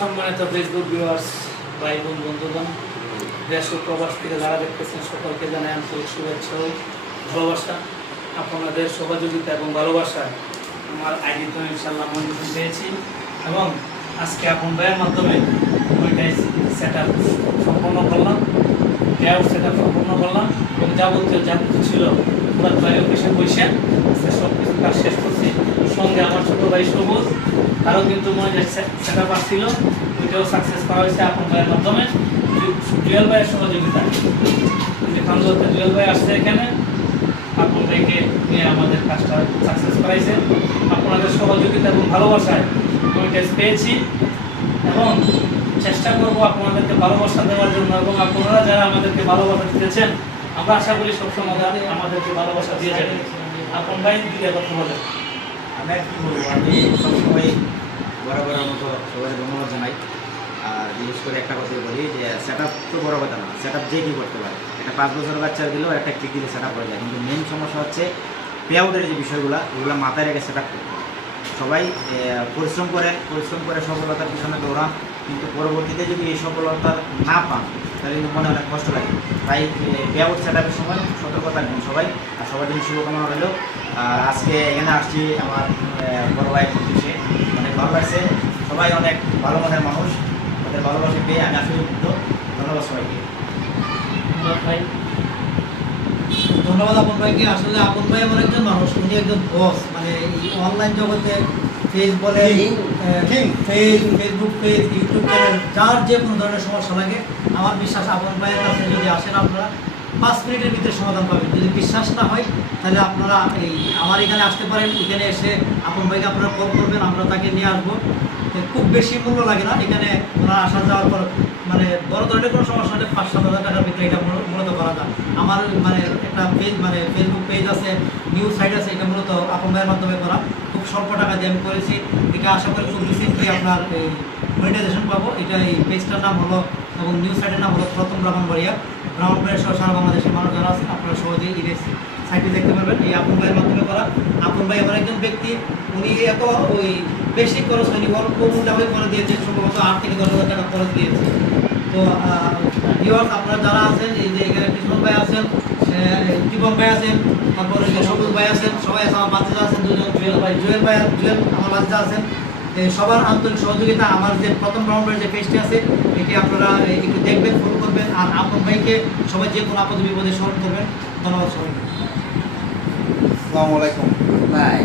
সম্মানিত Facebook viewers, ভাই বোন, বন্ধুগণ, দেশ ও প্রবাস থেকে যারা দেখতেছেন সকলকে জানাই আন্তরিক শুভেচ্ছা ও ভালোবাসা। আপনাদের সহযোগিতা এবং ভালোবাসায় আমার আইডি তো ইনশাল্লাহ মনিটর পেয়েছি এবং আজকে আপন ভাইয়ের মাধ্যমে ওইটাই সেট আপ সম্পন্ন করলাম, সম্পন্ন করলাম এবং যাবতীয় যা কিছু ছিল মুরাদ ভাই অফিসে বসে সব কিছু কাজ শেষ করছি। সঙ্গে আমার ছোটো ভাই সবুজ, তারও কিন্তু মনে যে সেট আপ আসছিল, ওইটাও সাকসেস করা হয়েছে আপন ভাইয়ের মাধ্যমে, জুয়েল ভাইয়ের সহযোগিতা। খানজতে জুয়েল ভাই আসছে এখানে, আপন ভাইকে নিয়ে আমাদের কাজটা সাকসেস করাইছে। আপনাদের সহযোগিতা এবং ভালোবাসায় ওইটা পেয়েছি এবং চেষ্টা করবো আপনাদেরকে ভালোবাসা দেওয়ার জন্য, এবং আপনারা যারা আমাদেরকে ভালোবাসা দিতেছেন আমরা আশা করি সবসময় আমাদেরকে ভালোবাসা দিয়ে যাবেন। আপন ভাই দিকে কথা বলেন। আমি আর কি বলবো, আমি সবসময় বরাবরের মতো সবাই ধন্যবাদ জানাই। আর বিশেষ করে একটা কথাই বলি যে সেট আপ তো বড় কথা না, সেট আপ যে কী করতে পারে, একটা 5 বছরের বাচ্চা দিলেও একটা ক্লিক দিলে সেট আপ হয়ে যায়। কিন্তু মেন সমস্যা হচ্ছে পে আউটের যে বিষয়গুলো, ওগুলো মাথায় রেখে সেট আপ করতে হবে। সবাই পরিশ্রম করে সফলতার পিছনে দৌড়ান, কিন্তু পরবর্তীতে যদি এই সফলতা না পান তাহলে কিন্তু মনে অনেক কষ্ট লাগে। তাই পে আউট সেট আপের সময় সতর্ক থাকবেন সবাই। আর সবার জন্য শুভকামনা রইল। আর আজকে এখানে আসছি আমার বড় ভাই অফিসে, অনেক ভালো লাগছে। সবাই অনেক ভালো মনের মানুষ, ওদের ভালোবাসা পেয়ে আমি আসলে মুগ্ধ। ধন্যবাদ সবাইকে। ধন্যবাদ আপন ভাইকে। আসলে আপন ভাই এমন একজন মানুষ, উনি একজন বস, মানে এই অনলাইন জগতে ফেসবুক পেজ, ইউটিউব চ্যানেল, যার যে কোনো ধরনের সমস্যা লাগে, আমার বিশ্বাস আপন ভাইয়ের কাছে যদি আসেন আপনারা 5 মিনিটের ভিতরে সমাধান পাবেন। যদি বিশ্বাস না হয় তাহলে আপনারা আমার এখানে আসতে পারেন। এখানে এসে আপন ভাইকে আপনারা কল করবেন, আমরা তাকে নিয়ে আসবো। খুব বেশি মূল্য লাগে না, এখানে ওনারা আসা যাওয়ার পর মানে বড় ধরনের কোনো সমস্যা হলে 5-7 হাজার টাকার ভিতরে এটা মূলত করা যায়। আমার মানে একটা পেজ, মানে ফেসবুক পেজ আছে, নিউজ সাইট আছে, এটা মূলত আপন ভাইয়ের মাধ্যমে করা। খুব স্বল্প টাকা দিয়ে আমি করেছি। এটা আশা করি খুব রিসেন্টলি আপনার এই মনিটাইজেশন পাবো। এটা এই পেজটার নাম হলো এবং নিউজ সাইটের নাম হলো প্রথম ব্রাহ্মণবাড়িয়া। ব্রাহ্মণবাড়িয়া সহ সারা বাংলাদেশের মানুষ যারা আছেন আপনারা সহজেই এই সাইটটি দেখতে পারবেন। এই আপন ভাইয়ের মাধ্যমে করা। আপন ভাই এমন একজন ব্যক্তি, উনি এত বেশি খরচ হয়নি, অল্প মূল্যে করে দিয়েছে, সম্ভবত 8 থেকে 10 হাজার টাকা খরচ দিয়েছে। তো ভিউয়ার্স, আপনারা যারা আছেন, এই যে এখানে কৃষ্ণ ভাই আছেন, দীপক ভাই আছেন, তারপরে যে সবুজ ভাই আছেন, সবাই আছে, আমার বাচ্চা আছেন দুজন, জুয়েল আমার বাচ্চা আছেন। সবার আন্তরিক সহযোগিতা। আমার যে প্রথম ব্রাহ্মণবাড়ির যে পেজটি আছে এটি আপনারা একটু দেখবেন, ফলো করবেন। আর আপন ভাইকে সবাই যে কোনো আপদ বিপদে স্মরণ করবেন। ধন্যবাদ সবাইকে। আসসালামু আলাইকুম। বাই।